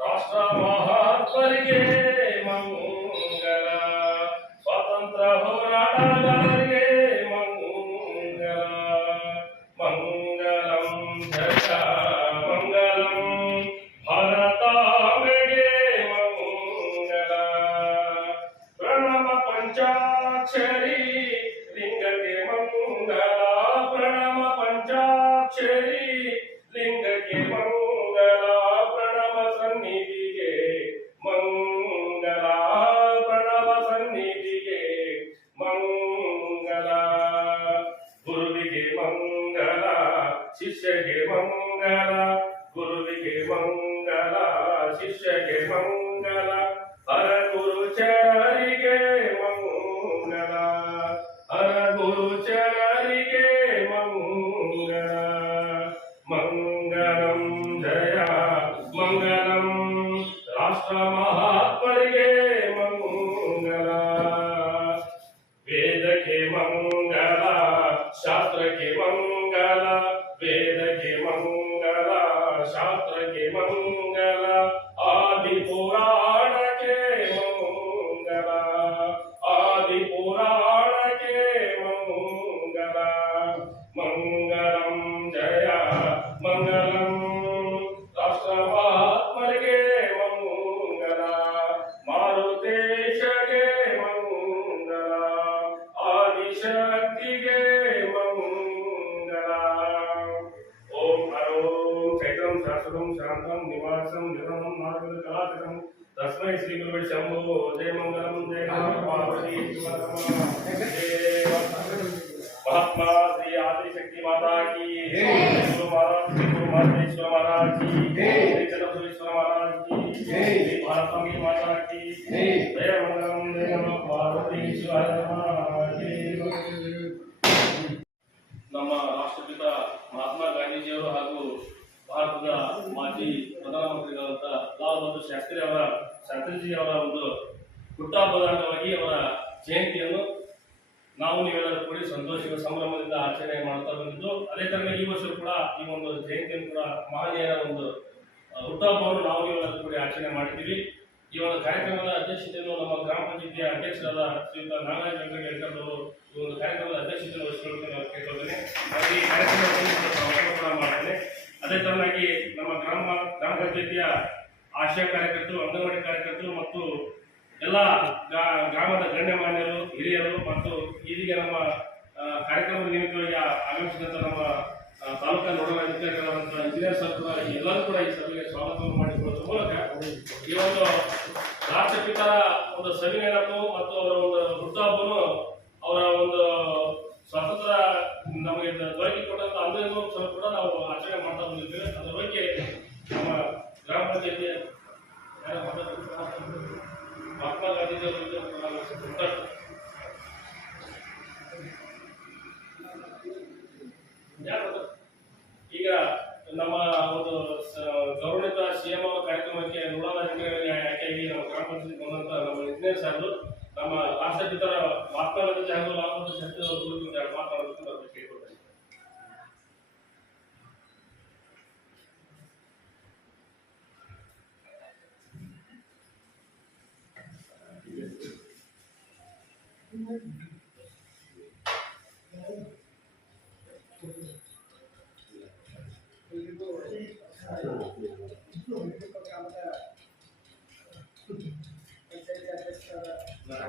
రాష్ట్ర మహాత్మరిగే మంగళ. స్వతంత్ర పోరాటాలరిగే మంగళ. మంగళం జగ మంగళం భరతామగే మంగళ. ప్రణవ పంచాక్షర ಮಂಗಲ ಶಿಷ್ಯಗೆ ಮಂಗಲ ಹರ ಗುರು ಚರಿಗೆ ಮಂಗಲ ಹರ ಗುರು ಚರಿಗೆ ಮಂಗಲ ಮಂಗಲಂ ಜಯ ಮಂಗಲಂ ರಾಷ್ಟ್ರ ಮಹಾತ್ಮರಿಗೆ ಮಂಗಲ ವೇದಕ್ಕೆ ಮಂಗಲ ಶಾಸ್ತ್ರಕ್ಕೆ ಮಂಗಲ ವೇದಕ್ಕೆ ಮಂಗಲ ಶಾಸ್ತ್ರಕ್ಕೆ Amen. జయ మంగళం జయ పార్వతీ మహాత్మా శ్రీ ఆది శక్తి మాతా కి విష్ణు మహారాజ్ శ్రీ గురు మహేశ్వర మహారాజ్కి శ్రీ చంద్రశ్వర మహారాజ్కి శ్రీ భారతమ్మి మాతా కి జయ మంగళం జయ పార్వతీ ನಮ್ಮ ರಾಷ್ಟ್ರಪಿತ ಮಹಾತ್ಮ ಗಾಂಧೀಜಿಯವರು ಹಾಗೂ ಭಾರತದ ಮಾಜಿ ಪ್ರಧಾನಮಂತ್ರಿಗಳಾದಂಥ ಲಾಲ್ ಬಹದ್ದೂರ್ ಶಾಸ್ತ್ರಿ ಅವರ ಶಾಸ್ತ್ರಿಜಿ ಅವರ ಒಂದು ಹುಟ್ಟಹಬ್ಬದ ಅಂಗವಾಗಿ ಅವರ ಜಯಂತಿಯನ್ನು ನಾವು ನೀವೆಲ್ಲರೂ ಕೂಡಿ ಸಂತೋಷದ ಸಂಭ್ರಮದಿಂದ ಆಚರಣೆ ಮಾಡ್ತಾ ಬಂದಿದ್ದು. ಅದೇ ತರ ಈ ವರ್ಷ ಕೂಡ ಈ ಒಂದು ಜಯಂತಿಯನ್ನು ಕೂಡ ಮಹನೀಯರ ಒಂದು ಹುಟ್ಟಹಬ್ಬವನ್ನು ನಾವು ನೀವೆಲ್ಲರೂ ಕೂಡಿ ಆಚರಣೆ ಮಾಡಿದ್ದೀವಿ. ಈ ಒಂದು ಕಾರ್ಯಕ್ರಮದ ಅಧ್ಯಕ್ಷತೆಯನ್ನು ನಮ್ಮ ಗ್ರಾಮ ಪಂಚಾಯತಿಯ ಅಧ್ಯಕ್ಷರಾದ ಶ್ರೀಯುತ ನಾಗರಾಜ್ ವೆಂಕಟೇಶ್ವರವರು ಈ ಒಂದು ಕಾರ್ಯಕ್ರಮದ ಅಧ್ಯಕ್ಷತೆಯನ್ನು ವಹಿಸಿಕೊಳ್ಳುತ್ತೇನೆ ಕೇಳ್ಕೊಳ್ತೇನೆ. ಹಾಗೆ ಈ ಕಾರ್ಯಕ್ರಮದಲ್ಲಿ ಕೂಡ ಮಾಡ್ತೇನೆ. ಅದೇ ತರನಾಗಿ ನಮ್ಮ ಗ್ರಾಮ ಗ್ರಾಮ ಪಂಚಾಯತಿಯ ಆಶಯ ಕಾರ್ಯಕರ್ತರು, ಅಂಗನವಾಡಿ ಕಾರ್ಯಕರ್ತರು ಮತ್ತು ಎಲ್ಲ ಗ್ರಾ- ಗ್ರಾಮದ ಗಣ್ಯಮಾನ್ಯರು, ಹಿರಿಯರು ಮತ್ತು ಇದೀಗ ನಮ್ಮ ಕಾರ್ಯಕ್ರಮ ಕಾರ್ಯಕ್ರಮದ ನಿಮಿತ್ತವಾಗಿ ಆಗಮಿಸಿದಂಥ ನಮ್ಮ ತಾಲೂಕಾ ನೋಡಲ್ ಅಧಿಕಾರಿಗಳಾದಂಥ ಇಂಜಿನಿಯರ್ ಸರ್ ಕೂಡ, ಎಲ್ಲರೂ ಕೂಡ ಈ ಸಭೆಗೆ ಸ್ವಾಗತವನ್ನು ಮಾಡಿಕೊಳ್ಳುವ ಮೂಲಕ ಈ ಒಂದು ರಾಷ್ಟ್ರಪಿತರ ಒಂದು ಸವಿ ನೆನಪು ಮತ್ತು ಅವರ ಒಂದು ವೃತ್ತಾಪನು ಅವರ ಒಂದು ಸ್ವಾತಂತ್ರ್ಯ ನಮಗೆ ದೊರಕಿಕೊಟ್ಟಂತ ಅಂದಿನ ಕೂಡ ನಾವು ಆಚರಣೆ ಮಾಡ್ತಾ ಬಂದಿದ್ದೇವೆ. ಅದರ ಬಗ್ಗೆ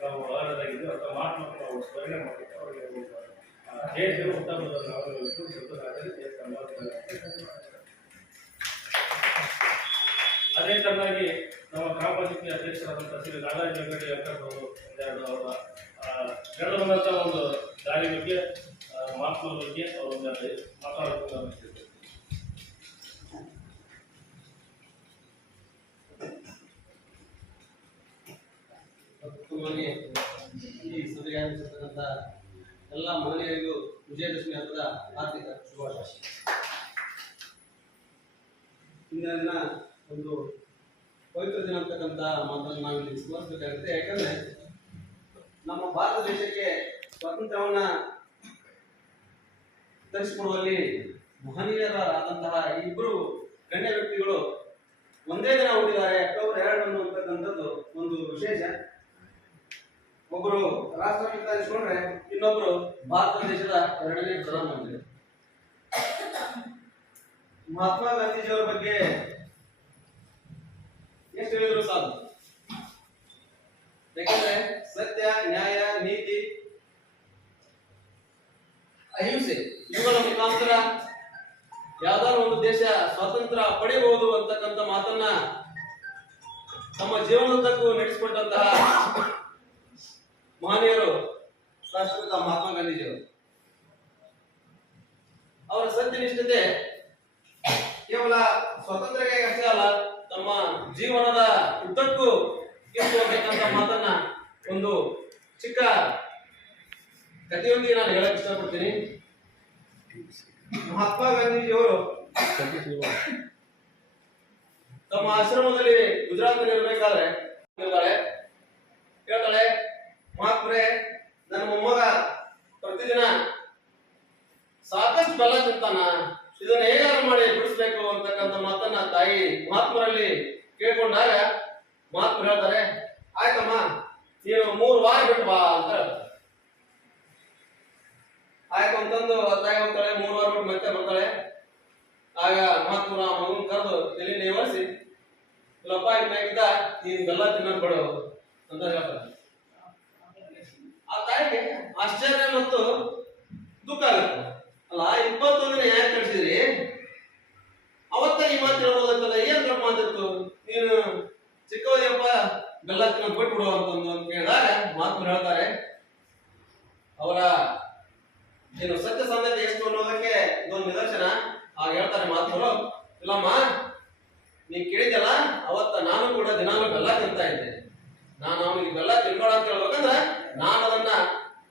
ನಾವು ಅರ್ಹರಾಗಿದ್ದು ಅಂತ ಮಹಾತ್ಮಕ್ಕೆ ನಾವು ಸ್ಮರಣೆ ಮಾಡಬೇಕು ಅವರಿಗೆ ದೇಶದ ಆಚರಣೆ ದೇಶ. ಅದೇ ತರನಾಗಿ ನಮ್ಮ ಗ್ರಾಮ ಪಂಚಾಯತಿ ಅಧ್ಯಕ್ಷರಾದಂಥ ಶ್ರೀ ನಾರಾಯಣ ಹೆಗಡೆ ಅಕ್ಕವರು ಎರಡು ಅವರ ಒಂದು ದಾರಿ ಬಗ್ಗೆ ಆ, ಮಹಾತ್ಮರ ಬಗ್ಗೆ ಅವರು ಕುಟುಂಬಕ್ಕೆ ಈ ಸಭೆಗೆ ಆಗಮಿಸಿರ್ತಕ್ಕಂಥ ಎಲ್ಲ ಮಹನೀಯರಿಗೂ ವಿಜಯದಶಮಿ ಹಬ್ಬದ ಆರ್ಥಿಕ ಶುಭಾಶಯ. ಇಂದಿನ ದಿನ ಒಂದು ಪವಿತ್ರ ದಿನ ಅಂತಕ್ಕಂಥ ಮಾತನ್ನು ನಾವಿಲ್ಲಿ ಸ್ಮರಿಸಬೇಕಾಗುತ್ತೆ. ಯಾಕಂದ್ರೆ ನಮ್ಮ ಭಾರತ ದೇಶಕ್ಕೆ ಸ್ವಾತಂತ್ರ್ಯವನ್ನ ತರಿಸಿಕೊಡುವಲ್ಲಿ ಮಹನೀಯರಾದಂತಹ ಇಬ್ಬರು ಗಣ್ಯ ವ್ಯಕ್ತಿಗಳು ಒಂದೇ ದಿನ ಹುಟ್ಟಿದ್ದಾರೆ ಅಕ್ಟೋಬರ್ ಎರಡರಂದು ಅಂತಕ್ಕಂಥದ್ದು ಒಂದು ವಿಶೇಷ. ಒಬ್ಬರು ರಾಷ್ಟ್ರಪತಿ ಅನಿಸ್ಕೊಂಡ್ರೆ ಇನ್ನೊಬ್ರು ಭಾರತ ದೇಶದ ಎರಡನೇ ಪ್ರಧಾನಮಂತ್ರಿ. ಮಹಾತ್ಮ ಗಾಂಧೀಜಿಯವರ ಬಗ್ಗೆ ಎಷ್ಟು ಹೇಳಿದ್ರು ಸಾಕು? ಕೇವಲ ಸ್ವಾತಂತ್ರ್ಯಕ್ಕೆ ಅಷ್ಟೇ ಅಲ್ಲ, ತಮ್ಮ ಜೀವನದ ಉದ್ದಕ್ಕೂ ಇಟ್ಕೋಬೇಕಂತ ಮಾತನ್ನ ಒಂದು ಚಿಕ್ಕ ಕಥೆಯೊಂದಿಗೆ ನಾನು ಹೇಳಕ್ ಇಷ್ಟಪಡ್ತೀನಿ. ಮಹಾತ್ಮ ಗಾಂಧೀಜಿಯವರು ತಮ್ಮ ಆಶ್ರಮದಲ್ಲಿ ಗುಜರಾತ್ನಲ್ಲಿ ಇರಬೇಕಾದ್ರೆ ಹೇಳ್ತಾಳೆ, ಮಹಾತ್ಮರೇ, ನನ್ನ ಮೊಮ್ಮಗ ಅಂತಕ್ಕಂಥ ಮಾತನ್ನ ತಾಯಿ ಮಹಾತ್ಮರಲ್ಲಿ ಕೇಳ್ಕೊಂಡಾಗ ಮಹಾತ್ಮರು ಹೇಳ್ತಾರೆ, ಆಯ್ತಮ್ಮ, ನೀನು ಮೂರು ವಾರ ಬಿಟ್ಟು ಬಾ ಅಂತ ಹೇಳ್ತಾರೆ. ಆಯ್ತು, ಅಂತಂದು ತಾಯಿ ಹೋಗ್ತಾಳೆ, ಮೂರು ವಾರ ಬಿಟ್ಟು ಮತ್ತೆ ಬರ್ತಾಳೆ. ಆಗ ಮಹಾತ್ಮರ ಮಗನ್ ಕರೆದು ತಲೆ ನೇವರಿಸಿ ಇಲ್ಲಪ್ಪ ಇನ್ನಾಗಿದ್ದ ನೀನ್ ಬೆಲ್ಲ ತಿನ್ನಕ್ ಬಿಡು ಅಂತ ಹೇಳ್ತಾರೆ. ಆ ತಾಯಿಗೆ ಆಶ್ಚರ್ಯ ಮತ್ತು ದುಃಖ ಆಗುತ್ತೆ. ಅಲ್ಲ, ಇಪ್ಪತ್ತೊಂದಿನ ಯಾಕೆ ಕಳಿಸಿದ್ರಿ? ಅವತ್ತ ಈ ಮಾತು ಹೇಳ್ಬೋದಂತಲ್ಲ ಏನ್ ಅಂತಿತ್ತು? ನೀನು ಚಿಕ್ಕವದಿಯಪ್ಪ ಬೆಲ್ಲ ತಿನ್ನಕ್ ಬಿಟ್ಬಿಡು ಅಂತಂದು ಅಂತ ಕೇಳಿದಾಗ ಮಾತು ಹೇಳ್ತಾರೆ. ಅವರ ಏನು ಸತ್ಯ ಎಷ್ಟು ಅನ್ನೋದಕ್ಕೆ ಇದೊಂದು ನಿದರ್ಶನ ಆಗ ಹೇಳ್ತಾರೆ ಮಹಾತ್ಮರು ಇಲ್ಲಮ್ಮ ನೀ ಕೇಳಿದ್ಯಲ್ಲ ಅವತ್ತ ನಾನು ಕೂಡ ದಿನಾಲು ಬೆಲ್ಲ ತಿಂತಾ ಇದ್ದೆ ನಾನು ಅವನಿಗೆ ಬೆಲ್ಲ ತಿನ್ಬೇಡ ಅಂತ ಹೇಳ್ಬೇಕಂದ್ರೆ ನಾನು ಅದನ್ನ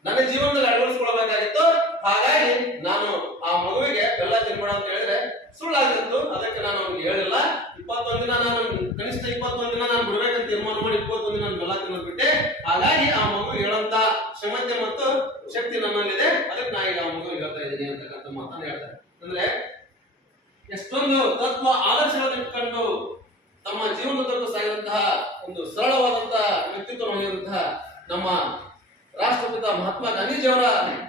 ನನ್ನ ಜೀವನದಲ್ಲಿ ಅಳವಡಿಸ್ಕೊಳ್ಬೇಕಾಗಿತ್ತು ಹಾಗಾಗಿ ನಾನು ಆ ಮಗುವಿಗೆ ಬೆಲ್ಲ ತಿನ್ಬೇಡ ಅಂತ ಹೇಳಿದ್ರೆ ಸುಳ್ಳಾಗ್ತಿತ್ತು ಅದಕ್ಕೆ ನಾನು ಅವನಿಗೆ ಹೇಳಿಲ್ಲ ಇಪ್ಪತ್ತೊಂದು ದಿನ ನಾನು ಕನಿಷ್ಠ ಇಪ್ಪತ್ತೊಂದು ದಿನ ನಾನು ಬಿಡ್ಬೇಕಂತ ತೀರ್ಮಾನ ಮಾಡಿ ಇಪ್ಪತ್ತೊಂದು ದಿನ ನಾನು ಬೆಲ್ಲ ತಿನ್ನೋದು ಬಿಟ್ಟೆ ಹಾಗಾಗಿ ಆ ಮಗು ಹೇಳಂತ ಕ್ಷಮತೆ ಮತ್ತು ಶಕ್ತಿ ನಮ್ಮಲ್ಲಿದೆ. ಅದಕ್ಕೆ ನಾ ಈಗ ಆ ಮಗು ಹೇಳ್ತಾ ಇದ್ದೀನಿ ಅಂತಕ್ಕಂಥ ಮಾತನ್ನ ಹೇಳ್ತಾರೆ ಅಂದ್ರೆ ಎಷ್ಟೊಂದು ತತ್ವ ಆದರ್ಶಗಳನ್ನು ತಮ್ಮ ಜೀವನದಲ್ಲೂ ಸಾಗಿದಂತಹ ಒಂದು ಸರಳವಾದಂತಹ ವ್ಯಕ್ತಿತ್ವ ಹೊಂದಿರುವಂತಹ ನಮ್ಮ ರಾಷ್ಟ್ರಪಿತ ಮಹಾತ್ಮ ಗಾಂಧೀಜಿಯವರ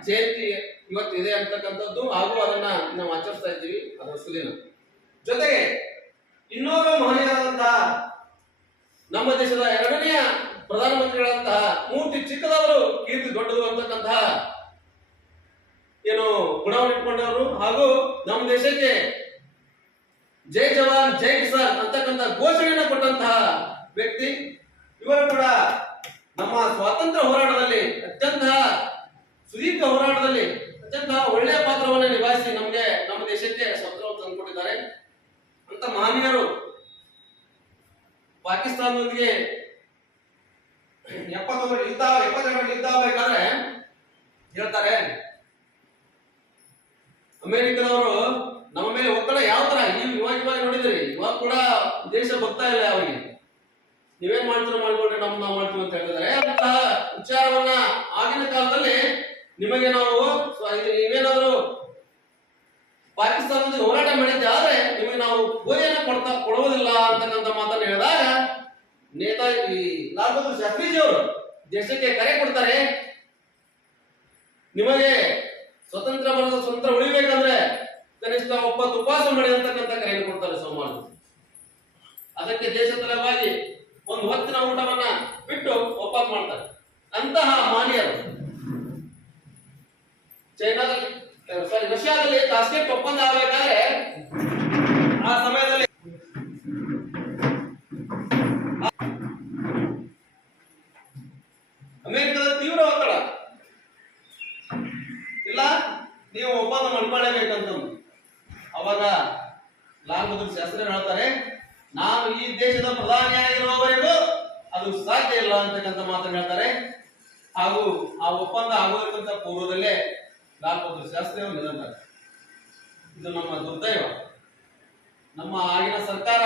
ಜಯಂತಿ ಇವತ್ತು ಇದೆ ಅಂತಕ್ಕಂಥದ್ದು. ಹಾಗೂ ಅದನ್ನ ನಾವು ಆಚರಿಸ್ತಾ ಇದ್ದೀವಿ. ಅದರ ಸುಲಿನ ಜೊತೆಗೆ ಇನ್ನೊಬ್ಬ ಮಹನೀಯರಾದಂತಹ ನಮ್ಮ ದೇಶದ ಎರಡನೆಯ ಪ್ರಧಾನಮಂತ್ರಿಗಳಂತಹ ಮೂರ್ತಿ ಚಿಕ್ಕದವರು, ಕೀರ್ತಿ ದೊಡ್ಡದು ಅಂತಕ್ಕಂತಹ ಏನು ಗುಣವನ್ನು ಇಟ್ಕೊಂಡವರು. ಹಾಗೂ ನಮ್ಮ ದೇಶಕ್ಕೆ ಜೈ ಜವಾನ್, ಜೈ ಕಿಸಾನ್ ಅಂತಕ್ಕಂಥ ಘೋಷಣೆಯನ್ನು ಕೊಟ್ಟಂತಹ ವ್ಯಕ್ತಿ. ಇವರು ಕೂಡ ನಮ್ಮ ಸ್ವಾತಂತ್ರ್ಯ ಹೋರಾಟದಲ್ಲಿ ಅತ್ಯಂತ ಸುದೀರ್ಘ ಹೋರಾಟದಲ್ಲಿ ಅತ್ಯಂತ ಒಳ್ಳೆಯ ಪಾತ್ರವನ್ನು ನಿಭಾಯಿಸಿ ನಮಗೆ, ನಮ್ಮ ದೇಶಕ್ಕೆ ಸ್ವಾತಂತ್ರ್ಯ ತಂದುಕೊಟ್ಟಿದ್ದಾರೆ ಅಂತ ಮಹನೀಯರು ಪಾಕಿಸ್ತಾನದೊಂದಿಗೆ ದೇಶ ಬರ್ತಾ ಇಲ್ಲ ಅವರಿಗೆ ನೀವೇನ್ ಮಾಡ್ತೀರೋ ಮಾಡ್ಕೊಂಡ್ರೆ ನಮ್ ನಾವು ಮಾಡ್ತೀವಿ ಅಂತ ಹೇಳಿದ್ರೆ. ಅಂತಹ ವಿಚಾರವನ್ನ ಆಗಿನ ಕಾಲದಲ್ಲಿ ನಿಮಗೆ ನಾವು ನೀವೇನಾದ್ರು ಪಾಕಿಸ್ತಾನದ ಹೋರಾಟ ಮಾಡಿದ್ದೆ ಆದ್ರೆ ನಿಮಗೆ ನಾವು ಗೋಲಿಯನ್ನ ಕೊಡ್ತಾ ಕೊಡುವುದಿಲ್ಲ ಅಂತಕ್ಕಂಥ ಮಾತನ್ನು ಹೇಳಿದಾಗ ನೇತಾಜಿ ಲಾಲ್ ಬಹದ್ದೂರ್ ಶಾಸ್ತ್ರೀಜಿ ಅವರು ದೇಶಕ್ಕೆ ಕರೆ ಕೊಡ್ತಾರೆ. ನಿಮಗೆ ಸ್ವತಂತ್ರ ಭಾರತ, ಸ್ವತಂತ್ರ ಉಳಿಬೇಕಂದ್ರೆ ಕನಿಷ್ಠ ಒಪ್ಪತ್ತು ಉಪವಾಸ ಮಾಡಿ ಅಂತಕ್ಕಂಥ ಕರೆಯನ್ನು ಕೊಡ್ತಾರೆ ಸೋಮವಾರ. ಅದಕ್ಕೆ ದೇಶದರವಾಗಿ ಒಂದು ಹೊತ್ತಿನ ಊಟವನ್ನ ಬಿಟ್ಟು ಒಪ್ಪತ್ ಮಾಡ್ತಾರೆ. ಅಂತಹ ಮಾನ್ಯರು. ಚೈನಾದಲ್ಲಿ ಸಾರಿ ರಷ್ಯಾದಲ್ಲಿ ತಾಸ್ಕೆಟ್ ಒಪ್ಪಂದ ಆಗಬೇಕಾದ್ರೆ ಆ ಸಮಯದಲ್ಲಿ ಅಮೆರಿಕದ ತೀವ್ರ ಒತ್ತಡ. ಇಲ್ಲ, ನೀವು ಒಪ್ಪಂದ ಮಾಡ್ಕೊಳ್ಳೇಬೇಕಂತ ಅವರ ಲಾಲ್ ಬಹದ್ದೂರ್ ಶಾಸ್ತ್ರ ಹೇಳ್ತಾರೆ ನಾನು ಈ ದೇಶದ ಪ್ರಧಾನಿಯಾಗಿರುವವರೆಗೂ ಅದು ಸಾಧ್ಯ ಇಲ್ಲ ಅಂತಕ್ಕಂಥ ಮಾತನ್ನು ಹೇಳ್ತಾರೆ. ಹಾಗೂ ಆ ಒಪ್ಪಂದ ಆಗೋದಕ್ಕಿಂತ ಪೂರ್ವದಲ್ಲೇ ಲಾಲ್ ಬಹದ್ದೂರ್ ಶಾಸ್ತ್ರಿ ಇದು ನಮ್ಮ ದುರ್ದೈವ. ನಮ್ಮ ಆಗಿನ ಸರ್ಕಾರ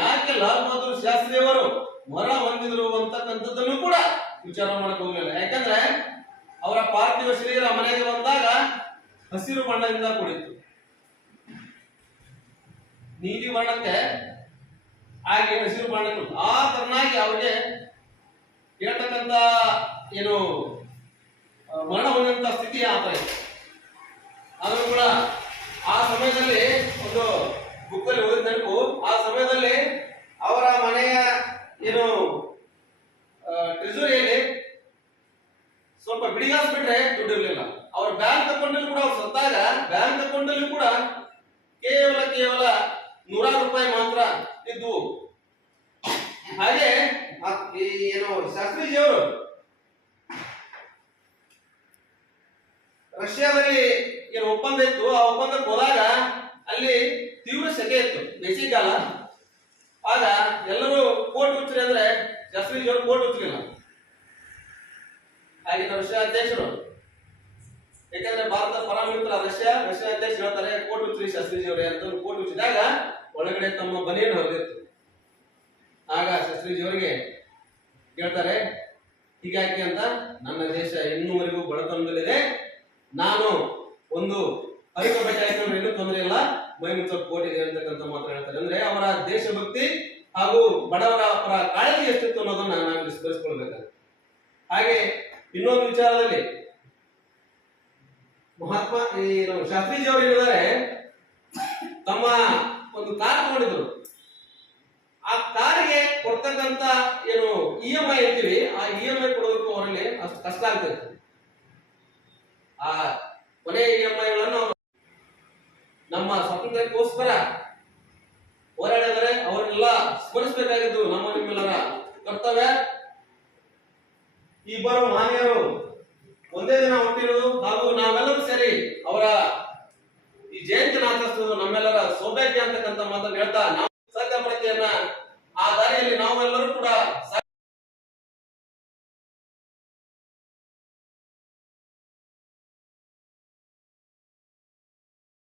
ಯಾಕೆ ಲಾಲ್ ಬಹದ್ದೂರ್ ಶಾಸ್ತ್ರಿ ಅವರು ಮರ ಹೊಂದಿದ್ರು ಅಂತಕ್ಕಂಥದ್ದನ್ನು ಕೂಡ ವಿಚಾರ ಮಾಡಕ್ ಹೋಗಲಿಲ್ಲ. ಯಾಕಂದ್ರೆ ಅವರ ಪಾರ್ಥಿವ ಶರೀರ ಮನೆಗೆ ಬಂದಾಗ ಹಸಿರು ಬಣ್ಣದಿಂದ ಕೂಡಿತ್ತು. ನೀಲಿ ಬಣ್ಣಕ್ಕೆ ಹಾಗೆ ಹಸಿರು ಬಾಣಗಳು ಆ ತರನಾಗಿ ಅವರಿಗೆ ಹೇಳ್ತಕ್ಕಂತ ಏನು ಮರಣ ಹೊಂದಿದಂತ ಸ್ಥಿತಿ ಆತ ಇತ್ತು ಆದರೂ ಕೂಡ ಆ ಸಮಯದಲ್ಲಿ ಒಂದು ಬುಕ್ಕಲ್ಲಿ ಓದಿದ ನೆನಪು ಆ ಸಮಯದಲ್ಲಿ ಅವರ ಮನೆಯ ಏನು ಟ್ರೆಜರಿಯಲ್ಲಿ ಸ್ವಲ್ಪ ಬಿಡಿಗಾಸ್ ಬಿಟ್ರೆ ದುಡ್ಡು ಇರಲಿಲ್ಲ ಅವ್ರ ಬ್ಯಾಂಕ್ ಅಕೌಂಟ್ ಕೂಡ ಅವ್ರು ಸತ್ತಾಗ ಬ್ಯಾಂಕ್ ಅಕೌಂಟ್ ಅಲ್ಲಿ ಕೂಡ ಕೇವಲ ಕೇವಲ ನೂರಾರು ರೂಪಾಯಿ ಮಾತ್ರ ಇದ್ವು ಹಾಗೆ ಆ- ಈ ಏನು ಶಾಸ್ತ್ರೀಜಿಯವರು ರಷ್ಯಾದಲ್ಲಿ ಏನು ಒಪ್ಪಂದ ಇತ್ತು, ಆ ಒಪ್ಪಂದಕ್ಕೆ ಹೋದಾಗ ಅಲ್ಲಿ ತೀವ್ರ ಸೆಕೆ ಇತ್ತು ಬೇಸಿಗೆಗಾಲ ಆಗ ಎಲ್ಲರೂ ಕೋಟ್ ಉಚ್ಚರಿ ಅಂದ್ರೆ ಜಿಯವರು ಕೋಟ್ ಹುಚ್ಚಲಿಲ್ಲ ಆಗಿನ ರಷ್ಯಾ ಅಧ್ಯಕ್ಷರು. ಯಾಕಂದ್ರೆ ಭಾರತ ಪರಮ ಮಿತ್ರ ರಷ್ಯಾ ರಷ್ಯಾ ಅಧ್ಯಕ್ಷ ಹೇಳ್ತಾರೆ ಕೋಟ್ ಶಾಸ್ತ್ರೀಜಿ ಅವರೇ ಅಂತ ಕೋಟ್ ಉಚ್ಚಿದಾಗ ಒಳಗಡೆ ತಮ್ಮ ಬನಿಯನ್ನು ಹೊರದಿತ್ತು. ಆಗ ಶಾಸ್ತ್ರೀಜಿಯವರಿಗೆ ಹೇಳ್ತಾರೆ? ಹೀಗಾಗಿ ಅಂತ? ನನ್ನ ದೇಶ ಇನ್ನೂವರೆಗೂ ಬಡತನದಲ್ಲಿದೆ. ನಾನು ಒಂದು ಹರಿಕ ಬಟ್ಟೆ ಏನು ತೊಂದರೆ ಇಲ್ಲ. ಮೈ ಕೋಟಿ ಕೋಟಿದೆ ಅಂತಕ್ಕಂಥ ಮಾತ್ರ ಹೇಳ್ತಾರೆ. ಅಂದ್ರೆ ಅವರ ದೇಶಭಕ್ತಿ ಹಾಗೂ ಬಡವರ ಪರ ಕಾಳಜಿ ಎಷ್ಟಿತ್ತು ಅನ್ನೋದನ್ನ ನಾನು ಸ್ಮರಿಸ್ಕೊಳ್ಬೇಕಾಗುತ್ತೆ. ಹಾಗೆ ಇನ್ನೊಂದು ವಿಚಾರದಲ್ಲಿ ಮಹಾತ್ಮ ಈ ಶಾಸ್ತ್ರೀಜಿ ಅವರು ಹೇಳಿದ್ದಾರೆ, ತಮ್ಮ ಒಂದು ಕಾರ್ ತಗೊಂಡಿದ್ರು. ಆ ಕಾರಿಗೆ ಕೊಡ್ತಕ್ಕಂತ ಏನು ಇ ಎಂ ಐ ಅಂತೀವಿ, ಆ ಇ ಎಂ ಐ ಕೊಡೋದಕ್ಕೂ ಅವರಲ್ಲಿ ಅಷ್ಟು ಕಷ್ಟ ಆಗ್ತದೆ. ಆ ಕೊನೆ ಇ ಎಂ ಐಗಳನ್ನು ಗಳನ್ನು ನಮ್ಮ ಸ್ವಾತಂತ್ರ್ಯಕ್ಕೋಸ್ಕರ ಹೋರಾಡಿದರೆ ಅವರೆಲ್ಲ ಸ್ಮರಿಸಬೇಕಾಗಿದ್ದು ನಮ್ಮ ನಿಮ್ಮೆಲ್ಲರ ಕರ್ತವ್ಯ. ಇಬ್ಬರು ಮಾನ್ಯರು ಒಂದೇ ದಿನ ಹುಟ್ಟಿರುವುದು ಹಾಗೂ ನಾವೆಲ್ಲರೂ ಸೇರಿ ಅವರ ಈ ಜಯಂತಿ ಆಚರಿಸುವುದು ನಮ್ಮೆಲ್ಲರ ಸೌಭಾಗ್ಯ ಅಂತಕ್ಕಂಥ ಮಾತನ್ನು ಹೇಳ್ತಾ ನಾವು ಆ ದಾರಿಯಲ್ಲಿ ನಾವೆಲ್ಲರೂ